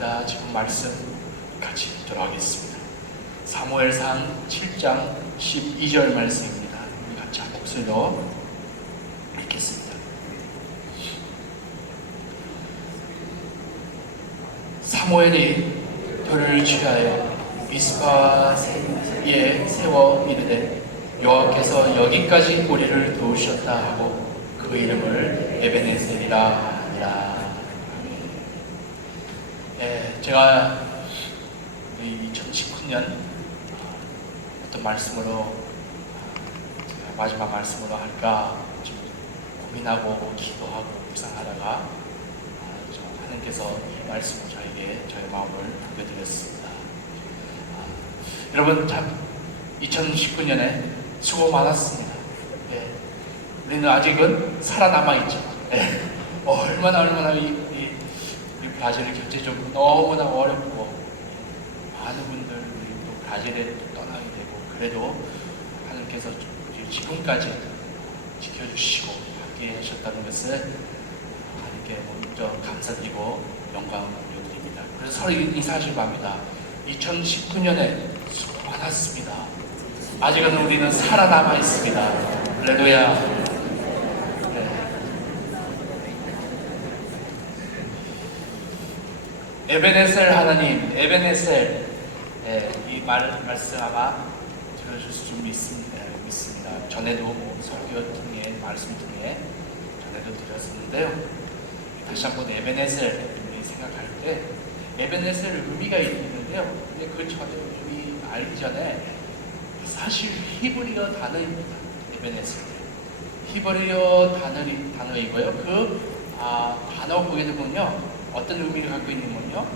감사합니다. 지금 말씀 같이 읽도록 하겠습니다. 사무엘상 7장 12절 말씀입니다. 우리 같이 한 목소리로 읽겠습니다. 사무엘이 돌을 취하여 미스파에 세워 이르되 여호와께서 여기까지 우리를 도우셨다 하고 그 이름을 에베네셀이라 하니라. 제가 2019년 어떤 말씀으로 제가 마지막 말씀으로 할까 좀 고민하고 기도하고 묵상하다가 하나님께서 이 말씀을 저의 마음을 보여드렸습니다. 여러분 참 2019년에 수고 많았습니다. 우리는 아직은 살아남아 있죠. 얼마나 이 브라질의 경제적으로 너무나 어렵고 많은 분들이 또 브라질에 떠나게 되고 그래도 하나님께서 지금까지 지켜주시고 함께 하셨다는 것을 하나님께 먼저 감사드리고 영광을 올려드립니다. 그래서 서로 인사하실 바입니다. 2019년에 수고 많았습니다. 아직은 우리는 살아남아 있습니다. 할렐루야. 에베네셀 하나님, 에베네셀, 이 말씀 아마 들으실 줄 믿습니다. 전에도 설교 등의 말씀 중에 전에도 드렸었는데요. 다시 한번 에베네셀 생각할 때 에베네셀 의미가 있는데요. 근데 그 전에 의미 알기 전에 사실 히브리어 단어입니다. 에베네셀 히브리어 단어이고요. 그 단어 보게 되면요. 어떤 의미를 갖고 있는 건요?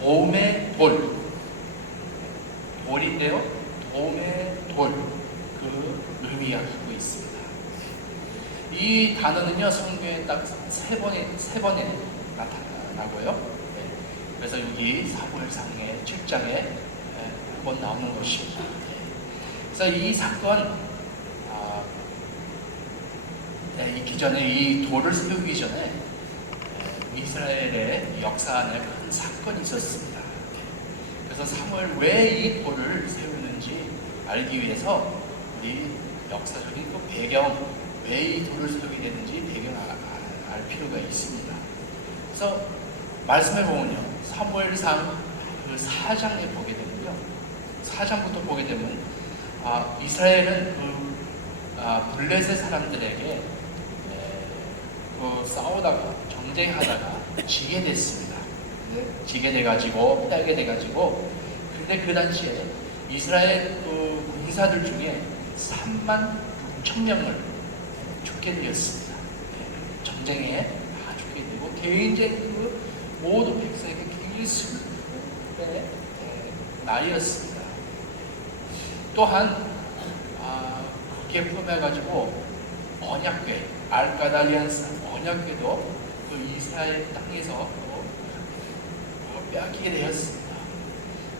도움의 돌. 돌인데요. 도움의 돌. 그 의미가 갖고 있습니다. 이 단어는요, 성경에 딱 세 번에 나타나고요. 그래서 여기 사무엘상의 7장에 한번 나오는 것입니다. 그래서 이 사건, 있기 전에 이 돌을 세우기 전에 이스라엘의 역사 안에 큰 사건이 있었습니다. 그래서 사무엘 왜 이 돌을 세우는지 알기 위해서 우리 역사적인 그 배경, 왜 이 돌을 세우게 되는지 배경을 알 필요가 있습니다. 그래서 말씀해 보면요, 사무엘상 그 4장에 보게 되면요, 4장부터 보게 되면 이스라엘은 그 블레셋 사람들에게 싸우다가 전쟁하다가 지게 됐습니다. 지게 돼가지고 피하게 돼가지고 근데 그 당시에 이스라엘 그 군사들 중에 3만 6천 명을 죽게 되었습니다. 전쟁에 다 죽게 되고 개인적인 그 모든 백성에게 굉장히 슬픔의 날이었습니다. 또한 그게 포함해가지고 언약궤 알카달리안스 언약궤도 그 이스라엘 땅에서 빼앗기게 되었습니다.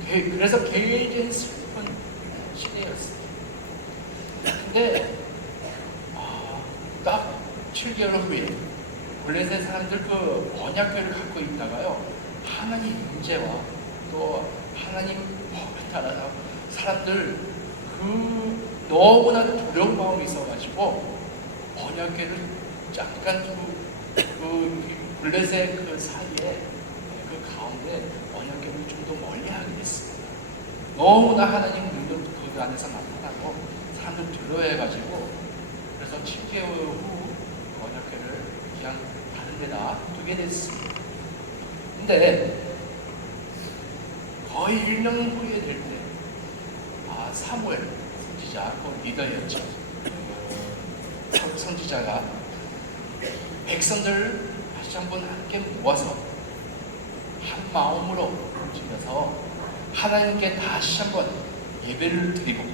그래서 개인적인 슬픈 시대였습니다. 근데 딱 7개월 후에 블레셋 사람들 그 언약궤를 갖고 있다가요, 하나님 임재와 또 하나님 법에 따라서 사람들 그 너무나 두려운 마음이 있어가지고 언약궤를 잠깐 그 블레셋 그 사이에 그 가운데 언약궤를 좀 더 멀리 하게 됐습니다. 너무나 하나님 능력 그 안에서 나타나고 사람들 두려워해가지고 그래서 7개월 후 언약궤를 그냥 다른 데다 두게 됐습니다. 근데 거의 1년 후에 될 때 사무엘 선지자, 그 리더였죠. 선지자가 백성들을 다시 한번 함께 모아서 한 마음으로 움직여서 하나님께 다시 한번 예배를 드리고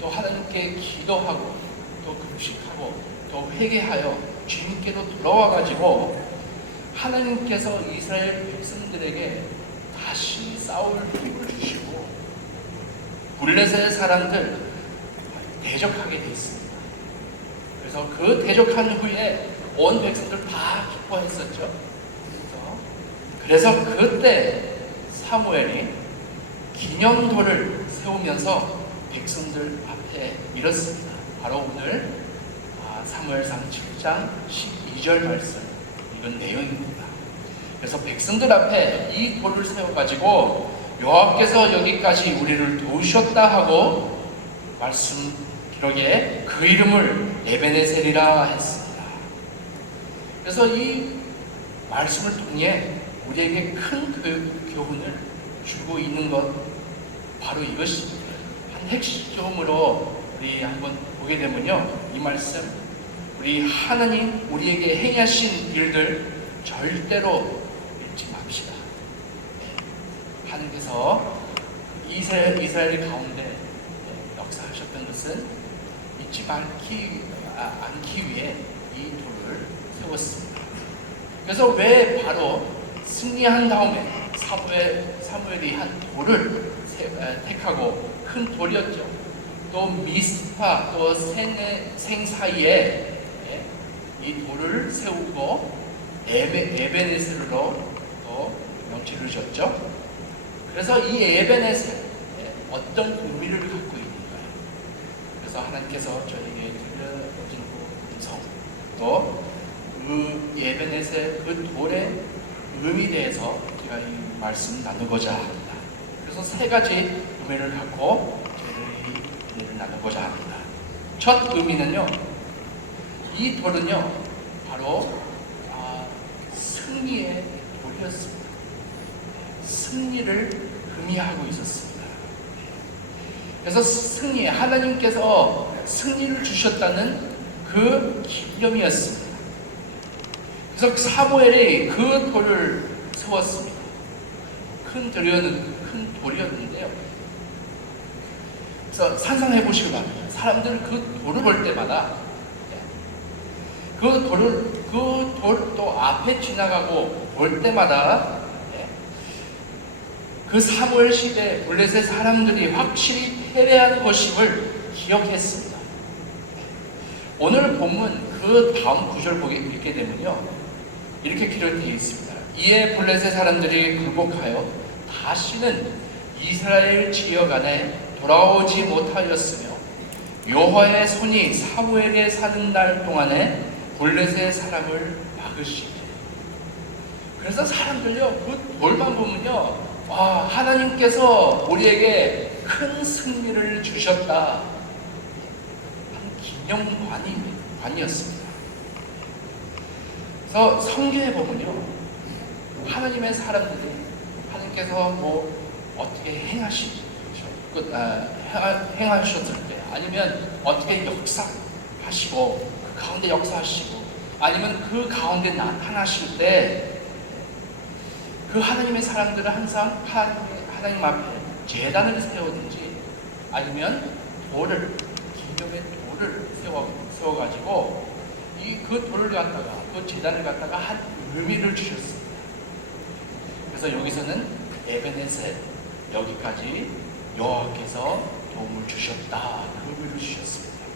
또 하나님께 기도하고 또 금식하고 또 회개하여 주님께로 돌아와가지고 하나님께서 이스라엘 백성들에게 다시 싸울 힘을 주시고 블레셋 사람들 대적하게 돼 있습니다. 그래서 그 대적한 후에 온 백성들 다 기뻐했었죠. 그래서 그때 사무엘이 기념돌을 세우면서 백성들 앞에 이렇습니다. 바로 오늘 사무엘상 7장 12절 말씀 이런 내용입니다. 그래서 백성들 앞에 이 돌을 세워가지고 여호와께서 여기까지 우리를 도우셨다 하고 말씀 기록에 그 이름을 에베네셀이라 했습니다. 그래서 이 말씀을 통해 우리에게 큰 교훈을 주고 있는 것 바로 이것입니다. 한 핵심으로 우리 한번 보게 되면요, 이 말씀 우리 하나님 우리에게 행하신 일들 절대로 잊지 맙시다. 하나님께서 이스라엘 가운데 역사하셨던 것은 잊지 않기 위해 이 돌을 세웠습니다. 그래서 왜 바로 승리한 다음에 사무엘이 한 돌을 택하고 큰 돌이었죠. 또 미스파 또 생 사이에 이 돌을 세우고 에베네셀로 또 명칭을 줬죠. 그래서 이 에베네셀 어떤 의미를 갖고 있는가요? 그래서 하나님께서 저에게 들려주신 음성 또 그 에베네셀 그 돌의 의미에 대해서 제가 이 말씀 나누고자 합니다. 그래서 세 가지 의미를 갖고 저희들이 은혜를 나누고자 합니다. 첫 의미는요, 이 돌은요 바로 승리의 돌이었습니다. 승리를 의미하고 있었습니다. 그래서 하나님께서 승리를 주셨다는 그 기념이었습니다. 그래서 사무엘이 그 돌을 세웠습니다. 큰 돌이었는데요. 그래서 상상해 보시기 바랍니다. 사람들 그 돌을 볼 때마다 그 돌 또 앞에 지나가고 볼 때마다 그 사무엘 시대 블레셋 사람들이 확실히 패배한 것임을 기억했습니다. 오늘 본문 그 다음 구절 읽게 되면요, 이렇게 기록되어 있습니다. 이에 블레셋 사람들이 굴복하여 다시는 이스라엘 지역 안에 돌아오지 못하였으며 여호와의 손이 사무엘에 사는 날 동안에 블레셋 사람을 막으시게. 그래서 사람들요 그 돌만 보면요, 하나님께서 우리에게 큰 승리를 주셨다 한 기념관이었습니다. 그래서 성경에 보면요, 하나님의 사람들이 하나님께서 어떻게 행하셨을 때, 아니면 어떻게 역사하시고 그 가운데 역사하시고, 아니면 그 가운데 나타나실 때 그 하나님의 사람들은 항상 하나님 앞에 제단을 세우든지 아니면 기념의 돌을 세워가지고 그 돌을 갖다가 그 제단을 갖다가 한 의미를 주셨습니다. 그래서 여기서는 에베네셀 여기까지 여호와께서 도움을 주셨다 그 의미를 주셨습니다.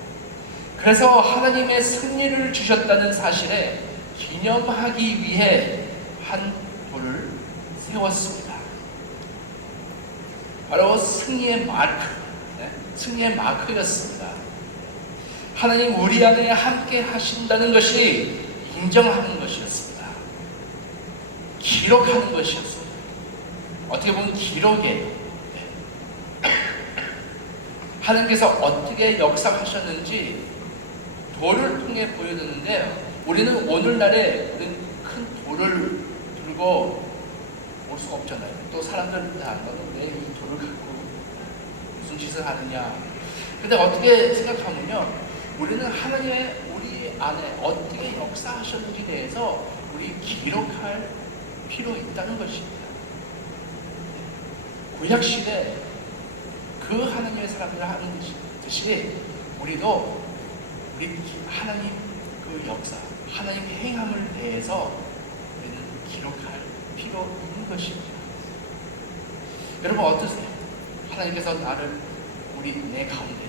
그래서 하나님의 승리를 주셨다는 사실에 기념하기 위해 한 돌을 세웠습니다. 바로 승리의 마크였습니다. 하나님 우리 안에 함께 하신다는 것이 인정하는 것이었습니다. 기록하는 것이었습니다. 어떻게 보면 기록이에요. 하나님께서 어떻게 역사하셨는지 돌을 통해 보여드는데, 우리는 오늘날에 우리는 큰 돌을 들고 올 수가 없잖아요. 또 사람들, 너는 왜 이 돌을 갖고 무슨 짓을 하느냐. 근데 어떻게 생각하면요, 우리는 하나님의 우리 안에 어떻게 역사하셨는지에 대해서 우리 기록할 필요 있다는 것입니다. 구약시대 그 하나님의 사람들 하는 듯이 우리도 우리 하나님 그 역사, 하나님의 행함을 대해서 우리는 기록할 필요 있는 것입니다. 여러분 어떠세요? 하나님께서 나를 내 가운데,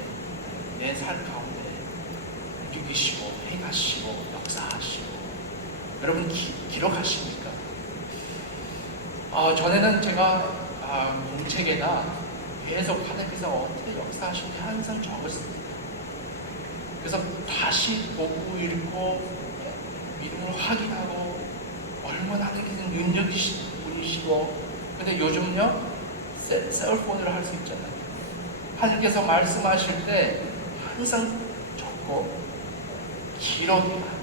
내 삶 가운데 움직이시고 행하시고 역사하시고 여러분 기록하십니까? 전에는 제가 공책에다 계속 하나님께서 어떻게 역사하시는지 항상 적었습니다. 그래서 다시 보고 읽고 믿음을 확인하고 얼마나 하나님께서 능력이신 분이시고. 근데 요즘은요 셀폰으로 할 수 있잖아요. 하나님께서 말씀하실 때 항상 적고 기록이 합니다.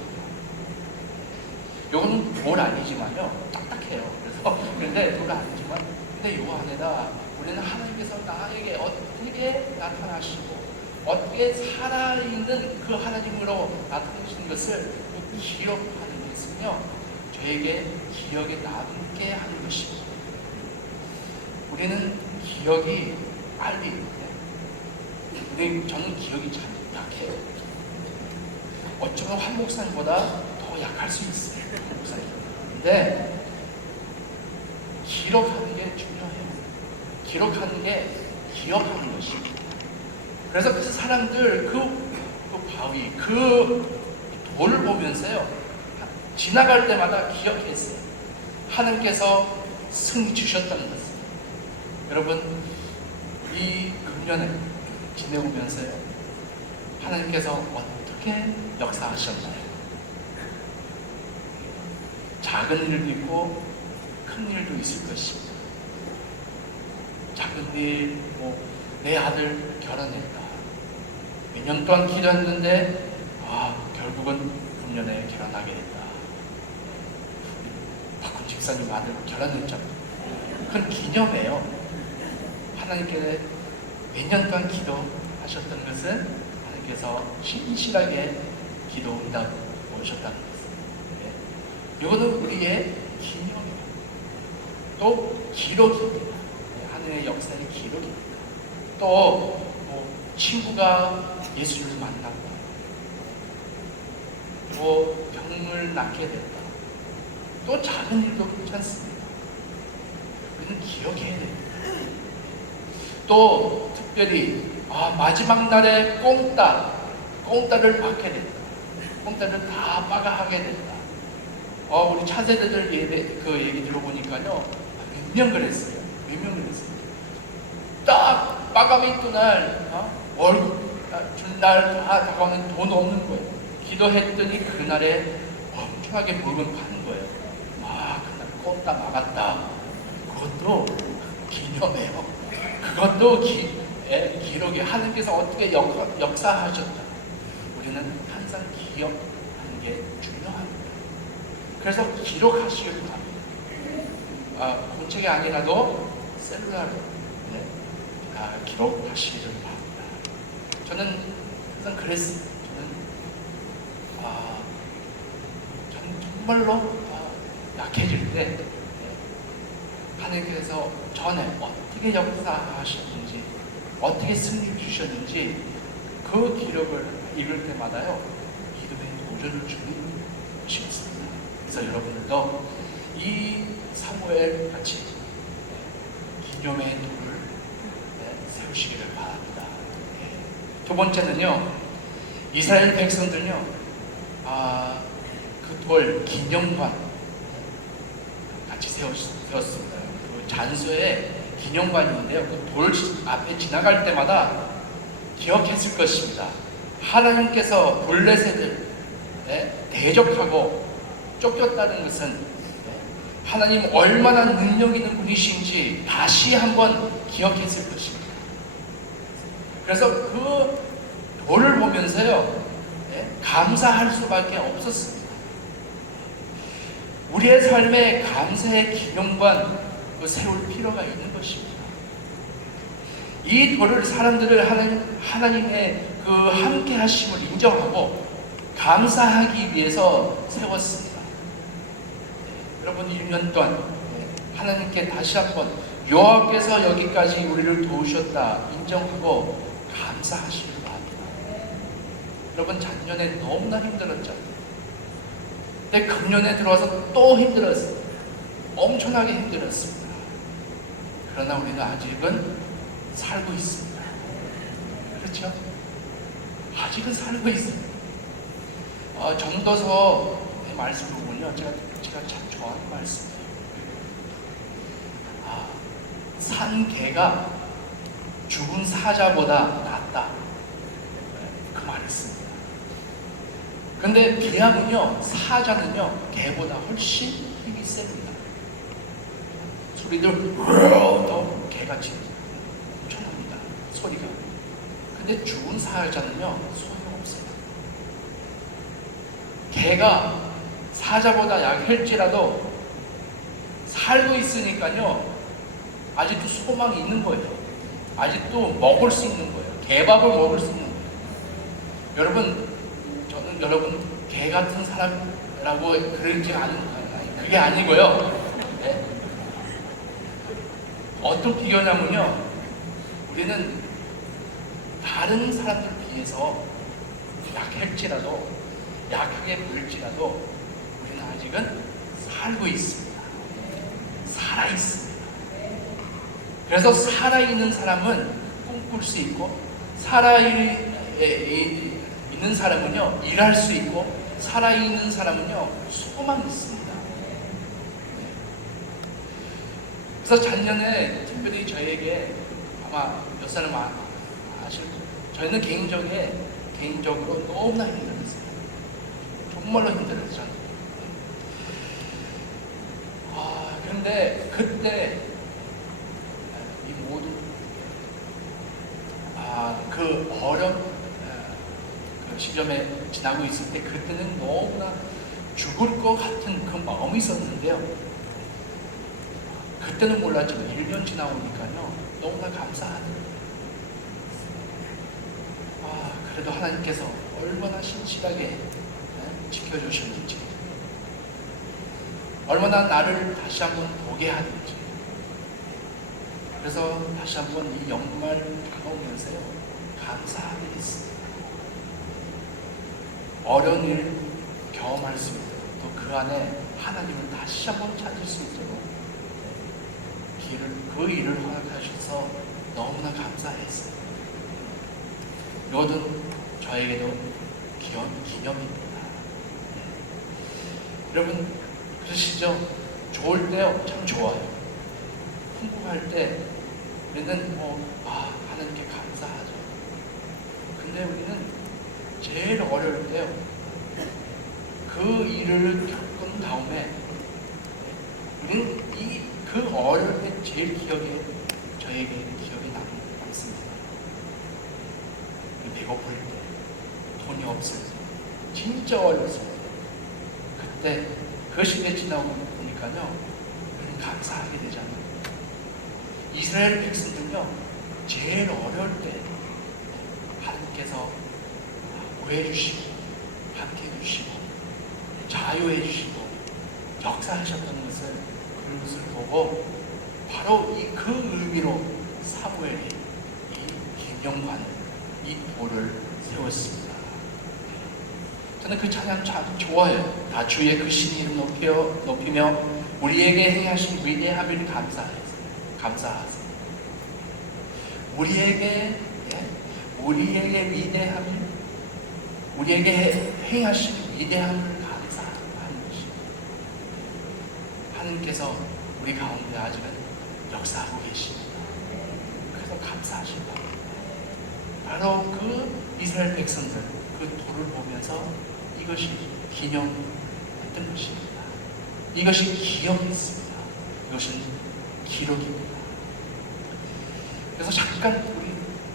요거는 뭘 아니지만요 딱딱해요. 그래서 근데 그거 아니지만 근데 요 안에다 우리는 하나님께서 나에게 어떻게 나타나시고 어떻게 살아있는 그 하나님으로 나타내시는 것을 기억하는 것은요 저에게 기억에 남게 하는 것입니다. 우리는 기억이 빨리 근데 저는 기억이 참 약해요. 어쩌면 한 목사님보다 더 약할 수 있어요. 한 목사님. 근데 기록하는 게 중요해요. 기록하는 게 기억하는 것입니다. 그래서 그 사람들 그 바위 그 돌을 보면서요 지나갈 때마다 기억했어요. 하나님께서 승리 주셨다는 것을. 여러분 이 금년에 지내오면서요 하나님께서 어떻게 역사하셨나요? 작은 일도 있고 큰 일도 있을 것입니다. 작은 일, 내 아들 결혼했다. 몇 년 동안 기도했는데 결국은 금년에 결혼하게 됐다. 박훈 집사님 아들 결혼했잖아요. 그건 기념이에요. 하나님께 몇 년 동안 기도하셨던 것은 하나님께서 신실하게 기도 응답 오셨다는 것입니다. 이거는 우리의 기념이에요. 또 기록입니다. 하늘의 역사의 기록입니다. 또 친구가 예수를 만났다. 병을 낫게 됐다. 또 작은 일도 괜찮습니다. 우리는 기억해야 됩니다. 또 특별히 마지막 날에 공따를 받게 됐다. 공따를 다 빠가하게 됐다. 우리 차세대들 그 얘기 들어보니까요 몇 명 그랬어요. 딱 빠감이 뜨날 월급 줄 날 다 다가오는 돈 없는 거예요. 기도했더니 그날에 엄청나게 물건 파는 거예요. 그날 꼼다 막았다. 그것도 기념해요. 그것도 기록이 하나님께서 어떻게 역사하셨다. 우리는 항상 기억하는 게 중요합니다. 그래서 기록하시길 바랍니다. 공책이 아니라도 셀룰라로 기록하시기를 바랍니다. 저는 항상 그랬습니다. 저는 정말로 약해질 때 하나님께서 전에 어떻게 역사하셨는지 어떻게 승리 주셨는지 그 기록을 읽을 때마다요 믿음의 도전을 주는 것이 있습니다. 그래서 여러분들도 이 사무엘 같이 기념의 돌을 세우시기를 바랍니다. 두 번째는요 이스라엘 백성들은요 그 돌 기념관 같이 세웠습니다. 그 잔소에 기념관인데요. 그 돌 앞에 지나갈 때마다 기억했을 것입니다. 하나님께서 블레셋을 대적하고 쫓겼다는 것은 하나님 얼마나 능력 있는 분이신지 다시 한번 기억했을 것입니다. 그래서 그 돌을 보면서요 감사할 수밖에 없었습니다. 우리의 삶에 감사의 기념관 세울 필요가 있는 것입니다. 이 돌을 사람들을 하나님의 그 함께 하심을 인정하고 감사하기 위해서 세웠습니다. 여러분 1년 동안 하나님께 다시 한번 여호와께서 여기까지 우리를 도우셨다 인정하고 감사하시길 바랍니다. 여러분 작년에 너무나 힘들었죠. 근데 금년에 들어와서 또 힘들었어요. 엄청나게 힘들었습니다. 그러나 우리는 아직은 살고 있습니다. 그렇죠? 아직은 살고 있습니다. 전도서의 말씀을 보면요 제가 참 좋아하는 말씀이에요. 산 개가 죽은 사자보다 낫다, 그 말을 씁니다. 근데 비하면요, 사자는요 개보다 훨씬 힘이 셉니다. 소리들 더 개같이 엄청납니다, 소리가. 근데 죽은 사자는요 소용없어요. 개가 사자보다 약할지라도 살고 있으니까요 아직도 소망이 있는 거예요. 아직도 먹을 수 있는 거예요. 개밥을 먹을 수 있는 거예요. 여러분, 저는 여러분 개 같은 사람이라고 그러지 그게 아니고요. 네? 어떤 비교냐면요, 우리는 다른 사람들 비해서 약하게 보일지라도 우리는 아직은 살고 있습니다. 살아 있습니다. 그래서 살아있는 사람은 꿈꿀 수 있고, 살아있는 사람은요 일할 수 있고, 살아있는 사람은요 소망이 있습니다. 그래서 작년에 특별히 저에게, 아마 몇 사람 아실 거예요. 저희는 개인적으로 너무나 힘들었어요. 정말로 힘들었어요. 그런데 그때 이 모든 그 어려운 그 시점에 지나고 있을 때, 그때는 너무나 죽을 것 같은 그 마음이 있었는데요, 그때는 몰랐지만 1년 지나오니까요 너무나 감사하네요. 그래도 하나님께서 얼마나 신실하게 지켜주셨는지, 얼마나 나를 다시 한번 보게 하는지. 그래서 다시 한번 이 연말 다가오면서요 감사하게 됐습니다. 어려운 일 경험할 수 있도록, 또 그 안에 하나님을 다시 한번 찾을 수 있도록 그 일을 허락하셔서 너무나 감사했어요. 이것은 저에게도 기념입니다. 여러분, 그러시죠? 좋을 때요 참 좋아요. 행복할 때 우리는 하나님께 감사하죠. 근데 우리는 제일 어려울 때요, 그 일을 겪은 다음에 우리는 그 어려울 때 제일 저에게 기억에 남습니다. 배고플 때, 돈이 없을 때, 진짜 어렸을 때, 그때 그 시대 지나고 보니까요 우리는 감사하게 되잖아요. 이스라엘 백성들은요 제일 어려울 때 하나님께서 구해주시고 함께 해주시고 자유해주시고 역사하셨던 그것을 보고, 바로 그 의미로 사무엘이 이 기념관, 이 돌을 세웠습니다. 저는 그 찬양 참 좋아해요. 다 주의 그 신 이름 높이며 우리에게 행하신 위대함을 감사하세요. 우리에게 위대함을, 우리에게 행하신 위대함을 감사하는 것입니다. 하나님께서 우리 가운데 아직은 역사하고 계십니다. 그래서 감사하신다. 바로 그 이스라엘 백성들 그 돌을 보면서 이것이 기념했던 것입니다. 이것이 기억했습니다. 이것은 기록입니다. 그래서 잠깐 우리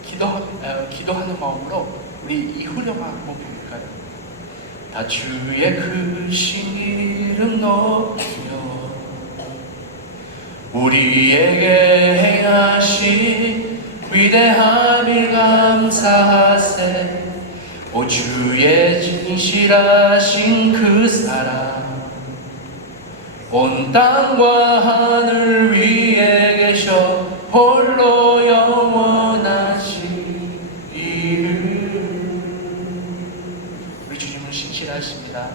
기도하는 마음으로 우리 이 훈련 한번 볼까요? 다 주의 크신 이름 높이며 우리에게 행하신 위대함을 감사하세. 오 주의 진실하신 그 사랑, 온 땅과 하늘 위에 계셔 홀로 영원하신 이름. 우리 주님은 신실하십니다.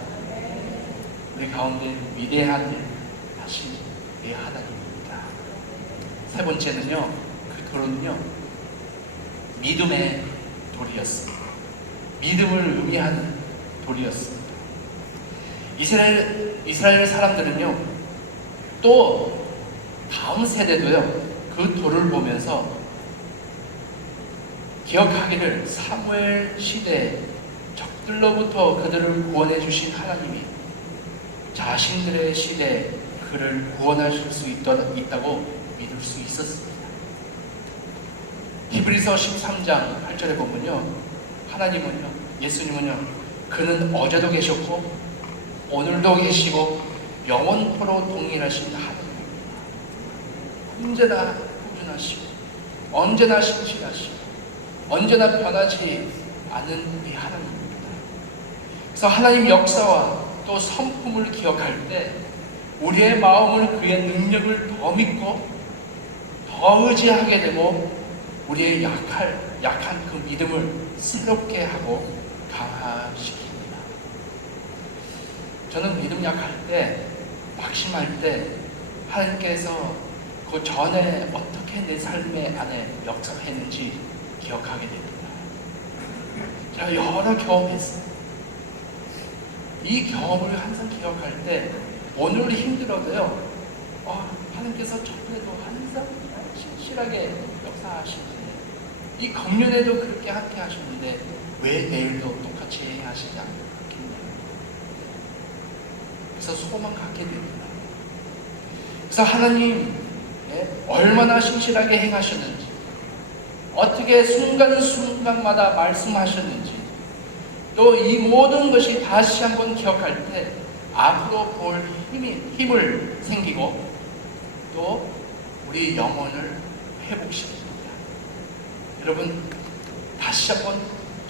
우리 가운데 위대한 일 하신 내 하나님입니다. 세 번째는요, 그 돌은요 믿음의 돌이었습니다. 믿음을 의미하는 돌이었습니다. 이스라엘 사람들은요 또 다음 세대도요 그 돌을 보면서 기억하기를 사무엘 시대 적들로부터 그들을 구원해 주신 하나님이 자신들의 시대에 그를 구원하실 수 있다고 믿을 수 있었습니다. 히브리서 13장 8절에 보면요, 하나님은요, 예수님은요, 그는 어제도 계셨고 오늘도 계시고 영원토록 동일하신 하나님입니다. 언제나 꾸준하시고 언제나 신실하시고 언제나 변하지 않은 우리 하나님입니다. 그래서 하나님 역사와 또 성품을 기억할 때 우리의 마음을 그의 능력을 더 믿고 더 의지하게 되고 우리의 약한 그 믿음을 새롭게 하고 강화시킵니다. 저는 믿음 약할 때, 낙심할 때 하나님께서 그 전에 어떻게 내 삶의 안에 역사했는지 기억하게 됩니다. 제가 여러 경험했어요. 이 경험을 항상 기억할 때 오늘 힘들어도요, 하나님께서 저번에도 항상 신실하게 역사하시는데 이 금년에도 그렇게 함께 하셨는데 왜 내일도 똑같이 하시지 않겠냐고. 그래서 소망 갖게 됩니다. 그래서 하나님 얼마나 신실하게 행하셨는지, 어떻게 순간순간마다 말씀하셨는지, 또 이 모든 것이 다시 한번 기억할 때 앞으로 볼 힘을 생기고 또 우리 영혼을 회복시킵니다. 여러분, 다시 한번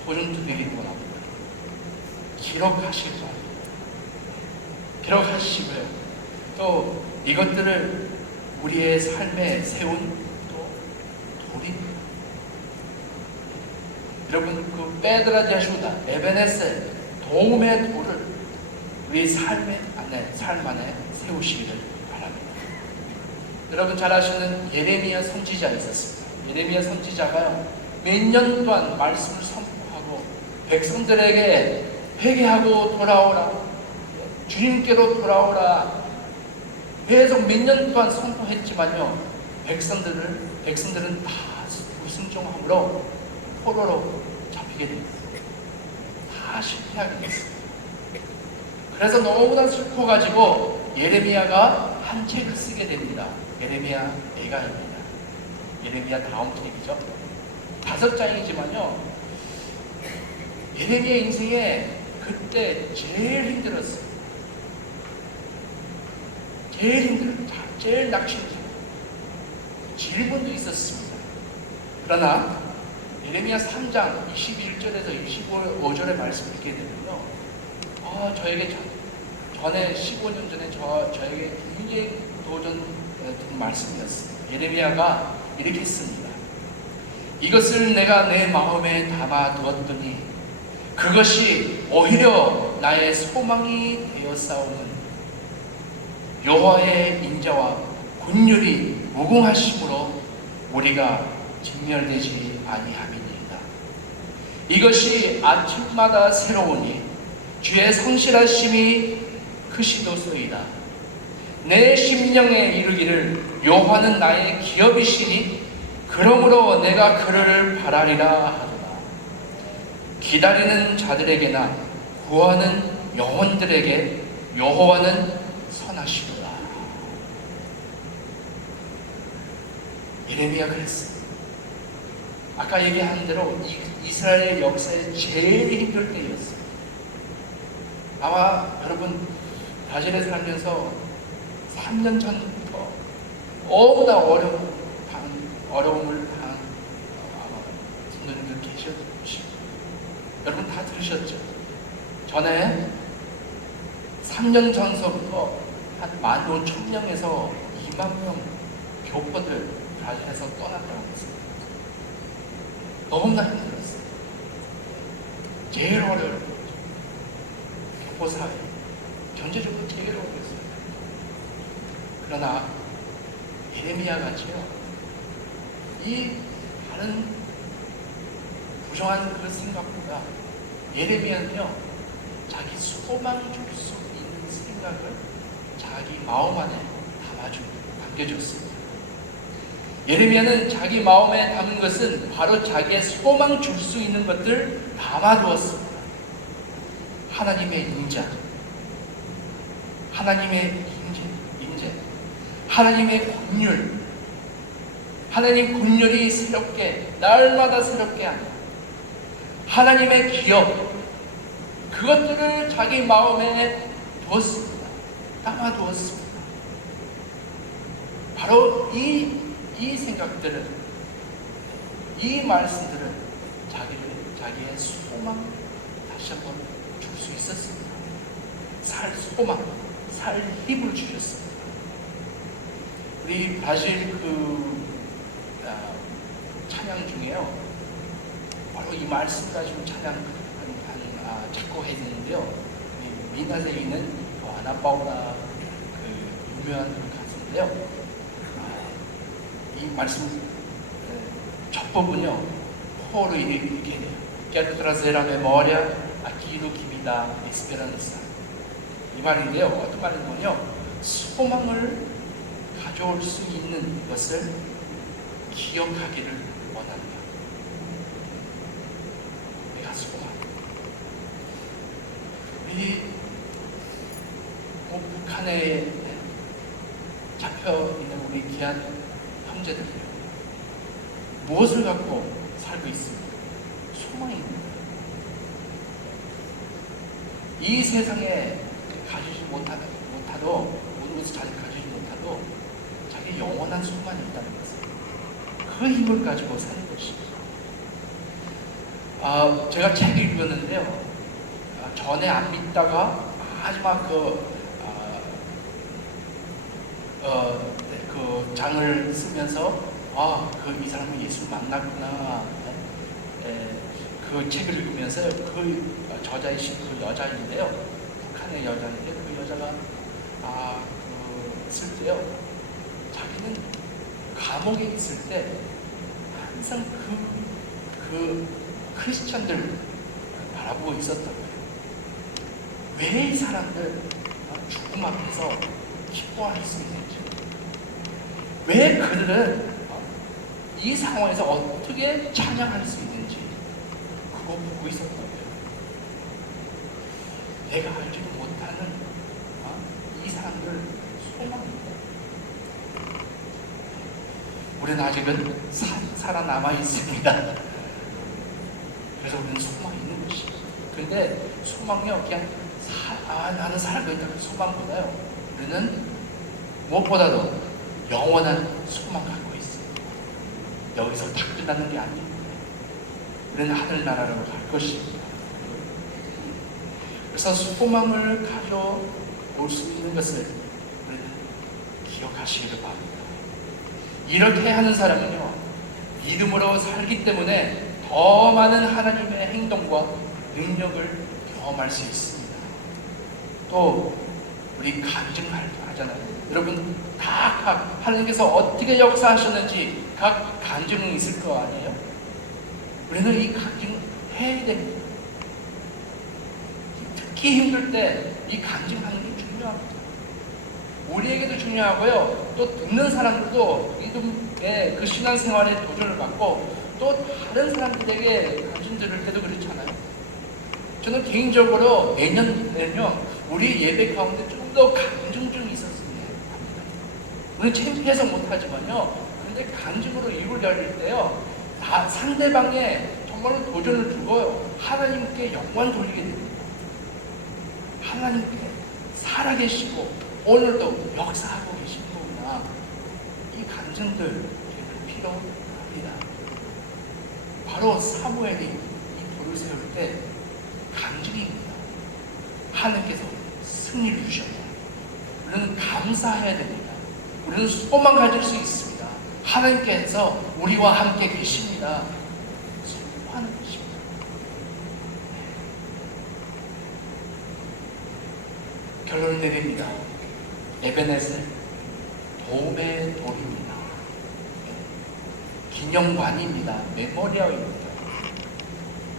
도전 드리기 원합니다. 기록하실 거예요. 기록하시고요. 또 이것들을 우리의 삶에 세운 또 돌입니다. 여러분, 그 페드라 제슈다, 에베네셀, 도움의 돌을 우리 삶 안에 세우시기를 바랍니다. 여러분 잘 아시는 예레미야 선지자 있었습니다. 예레미야 선지자가요, 몇 년 동안 말씀을 선포하고 백성들에게 회개하고 돌아오라, 주님께로 돌아오라 계속 몇 년 동안 선포했지만요, 백성들은 다 불순종함으로 포로로 잡히게 됐어요. 다 실패하게 됐어요. 그래서 너무나 슬퍼가지고 예레미야가 한 책을 쓰게 됩니다. 예레미야 애가입니다. 예레미야 다음 책이죠. 5장이지만요, 예레미야 인생에 그때 제일 힘들었어요. 제일 낙심되고 질문도 있었습니다. 그러나 예레미야 3장 21절에서 25절의 말씀을 읽게 되면요, 저에게 전에 15년 전에 저에게 굉장히 도전 말씀이었어요. 예레미야가 이렇게 씁니다. 이것을 내가 내 마음에 담아두었더니 그것이 오히려 나의 소망이 되었사오는 여호와의 인자와 긍휼이 무궁하심으로 우리가 진멸되지 아니함이니이다. 이것이 아침마다 새로우니 주의 성실하심이 크시도소이다. 내 심령에 이르기를 여호와는 나의 기업이시니 그러므로 내가 그를 바라리라 하도다. 기다리는 자들에게나 구하는 영혼들에게 여호와는 선하시도다. 예레미야 그랬어요. 아까 얘기한 대로 이스라엘 역사에 제일 힘들 때였어요. 아마 여러분 브라질에 살면서 3년 전부터 너무나 어려움을 당한 성도님들 계실 것이고, 여러분 다 들으셨죠? 전에 3년 전서부터 한 15,000명에서 20,000명 교포들 브라질에서 떠났다고 했어요. 너무나 힘들었어요. 제일 어려울 때 교포 사회, 경제적으로 제일 어려웠어요. 그러나 예레미야 같이요, 이 다른 부정한 그 생각보다 예레미야는요, 자기 소망 줄 수 있는 생각을 자기 마음 안에 담아주고 남겨줬습니다. 예레미야는 자기 마음에 담은 것은 바로 자기의 소망 줄 수 있는 것들 담아두었습니다. 하나님의 인자, 하나님의 인재, 하나님의 긍휼, 하나님 긍휼이 새롭게 날마다 새롭게 하는 하나님의 기업, 그것들을 자기 마음에 두었습니다. 담아두었습니다. 바로 이 생각들은, 이 말씀들은 자기의 소망 다시 한번 줄 수 있었습니다. 살 소망, 살 힘을 주셨습니다. 우리 브라질 찬양 중에요, 바로 이 말씀 가지고 찬양 작곡했는데요. 미나세 있는 아나 파울라 유명한 가수인데요. 이 말씀 첫 부분요, 호로 이렇게 해요. Quero trazer à memória aquilo que me dá esperança. 이 말인데요, 어떤 말이냐면요, 소망을 가져올 수 있는 것을 기억하기를 원한다. 내가 소망. 우리 북한에 잡혀 있는 우리 귀한 형제들이요, 무엇을 갖고 살고 있습니까? 소망입니다. 이 세상에 가지지 못하도 모든 것을 잘 가지지 못하도 자기 영원한 소망이 있다는 것을, 그 힘을 가지고 사는 것입니다. 제가 책을 읽었는데요, 전에 안 믿다가 마지막 그 장을 쓰면서 이 사람은 예수 만났구나. 그 책을 읽으면서 그 저자이신 그 여자인데요, 북한의 여자인데, 그 여자가 쓸 때요, 자기는 감옥에 있을 때 항상 그 크리스천들 바라보고 있었다고요. 왜 이 사람들 죽음 앞에서 기뻐할 수 있는지, 왜 그들은 이 상황에서 어떻게 찬양할 수 있는지, 그거 보고 있었다고요. 내가 알지 못하는 이 사람들 소망입니다. 우리는 아직은 살아남아 있습니다. 그래서 우리는 소망이 있는 것이죠. 근데 소망이요, 그냥 나는 살고 있다는 소망보다요, 우리는 무엇보다도 영원한 소망 갖고 있습니다. 여기서 다 끝나는 게 아닙니다. 우리는 하늘나라로 갈 것입니다. 그래서 소망을 가져올 수 있는 것을 우리는 기억하시기를 바랍니다. 이렇게 하는 사람은요, 믿음으로 살기 때문에 더 많은 하나님의 행동과 능력을 경험할 수 있습니다. 또 우리 간증하잖아요. 여러분 각 하나님께서 어떻게 역사하셨는지 각 간증이 있을 거 아니에요? 우리는 이 간증 해야 됩니다. 특히 힘들 때 이 간증하는 게 중요합니다. 우리에게도 중요하고요, 또 듣는 사람들도 믿음의 그 신앙생활에 도전을 받고 또 다른 사람들에게 간증 들을 때도 그렇잖아요. 저는 개인적으로 매년 우리 예배 가운데 좀 더 간증중이 있었습니다. 우리는 창피해서 못하지만요, 근데 간증으로 입을 열릴 때요, 상대방에 정말로 도전을 주고요, 하나님께 영광 돌리게 됩니다. 하나님께 살아계시고 오늘도 역사하고 계신 거구나. 이 간증들 필요합니다. 바로 사무엘이 이 돌을 세울 때 간증입니다. 하나님께서 승리를 주셨다. 우리는 감사해야 됩니다. 우리는 소망 가질 수 있습니다. 하나님께서 우리와 함께 계십니다. 선포하는 것입니다. 결론을 내립니다. 에베네셀, 도움의 돌입니다. 기념관입니다. 메모리얼입니다.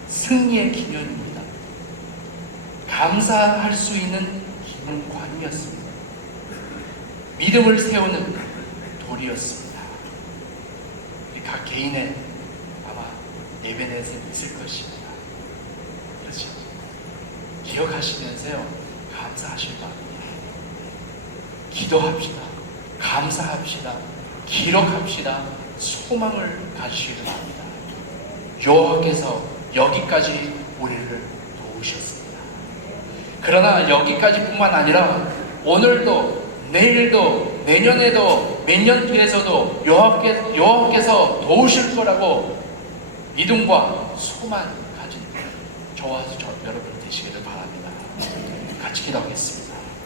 승리의 기념입니다. 감사할 수 있는 기념관이었습니다. 믿음을 세우는 돌이었습니다. 각 개인의 아마 에베네스에 있을 것입니다. 그렇죠? 기억하시면서요, 감사하실 마음이에요. 기도합시다. 감사합시다. 기록합시다. 소망을 가지시기 바랍니다. 여호와께서 여기까지 우리를 도우셨습니다. 그러나 여기까지뿐만 아니라 오늘도, 내일도, 내년에도, 몇 년 뒤에서도 여호와께서 도우실 거라고 믿음과 소망 가진 저와 여러분 되시기를 바랍니다. 같이 기도하겠습니다.